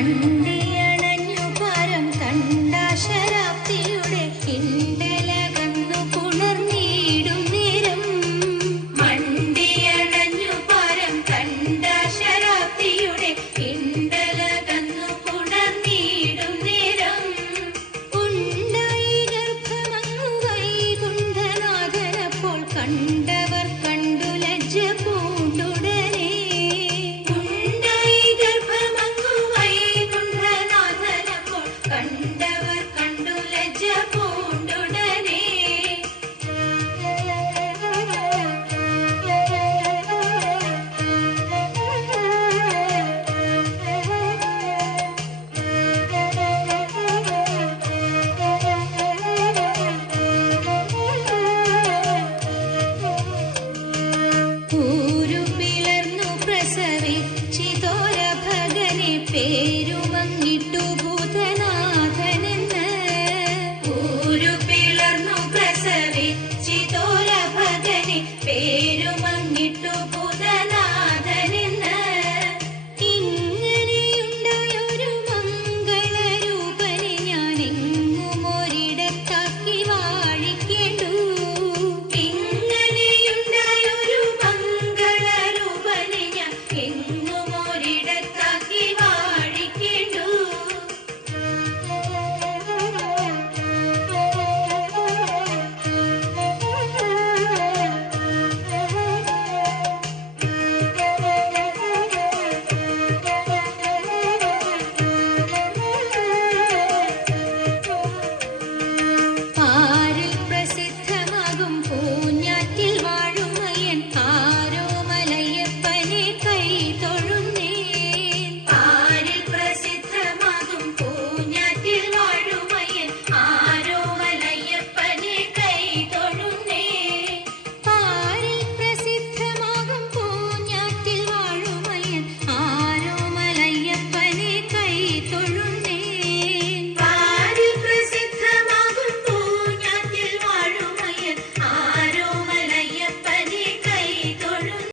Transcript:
கண்டே പേരും